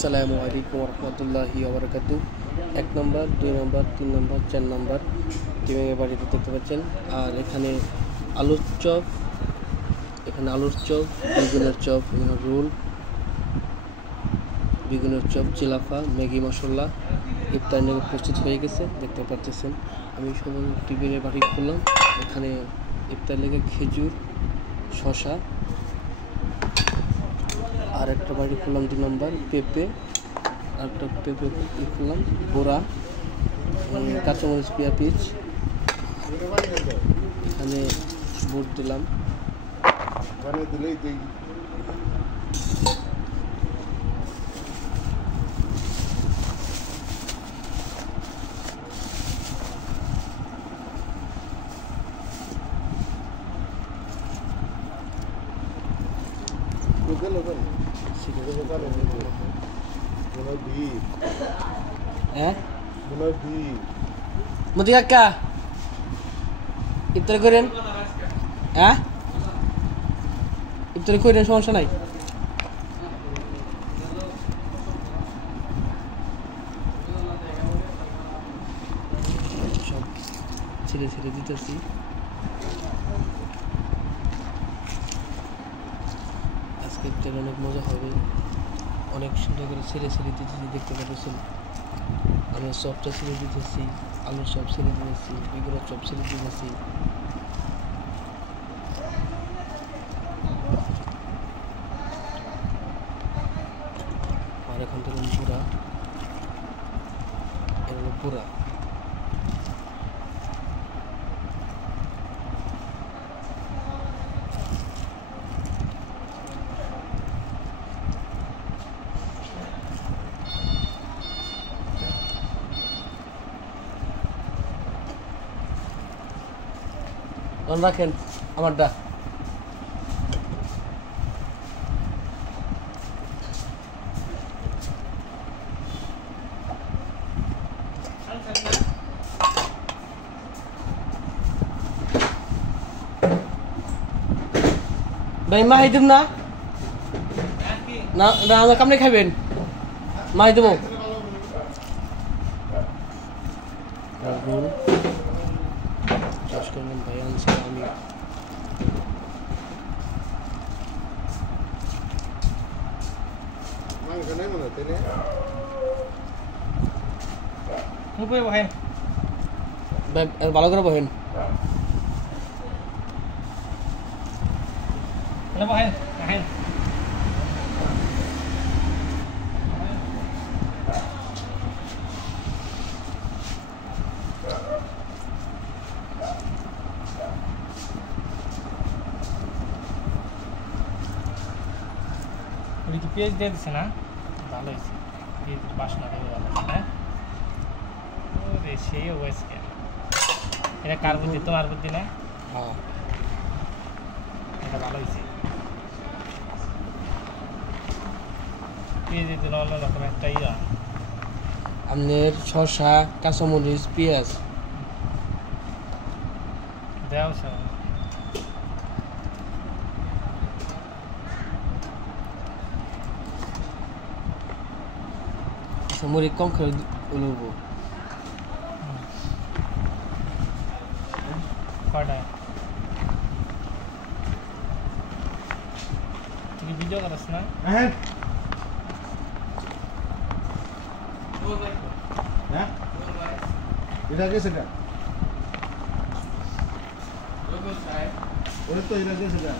আসসালামু আলাইকুম রহমতুল্লাহি ওয়াবারাকাতু। 1 নম্বর, 2 নম্বর, 3 নম্বর, 4 নম্বর টিমের বাড়িতে দেখতে পাচ্ছেন। আর এখানে আলুর চপ, বেগুনের চপ, রোল, বেগুনের চপ, চিলাফা, ম্যাগি মশলা ইত্যাদি নিয়ে প্রস্তুত হয়ে গেছে দেখতে পাচ্ছেন। আমি সবাই টিফিনের বাড়ি খুললাম। এখানে ইফতার লেগে খেজুর, শশা, আর একটা বাড়ি খুললাম 2 নম্বর পেঁপে, আর একটা পেঁপে খুললাম, বোরা, কাঁচামরিচ, পেঁয়াজ, এখানে বুট দিলাম। মতি কাকা ইফতার করেন, ইফতার করেন, সমস্যা নাই। সব ছেড়ে ছেড়ে দিতেছি। আজকে ইফতার অনেক মজা হবে, অনেক সুন্দর করে ছেড়ে ছেড়ে দিতেছি দেখতে পাচ্ছেন। আমি চপটা ছেড়ে দিতেছি, আলুর চপ ছেড়ে দিতেছি, বেগুনের চপ ছেড়ে দিতেছি। আর এখন থেকে পুরা এগুলো পুরা রাখেন আমারটা। ভাই মাই দেব না, না আমার কামড়ে খাইবেন, মাই দেবো। ভাই আনছে, আমি ভালো করে বহেন। পেঁয়াজ দিয়ে দিচ্ছে না, ভালো হয়েছে, পেঁয়াজের বাসনা দেবে ভালো। হ্যাঁ ওরে সেই ওয়েসকে এটা কার বুদ্ধি, তোমার বুদ্ধি না? হ্যাঁ এটা ভালো হয়েছে। পেঁয়াজের জন্য অন্য রকম একটা ইয়া, আপনার শসা, কাঁচামরিচ, পেঁয়াজ দেওয়া স্যার। মরিচ কম খেয়ে নেবো। কয়টায় তুই ভিডিও করিস না? এটা গেছে গা, ওরে তো এটা গেছে গা।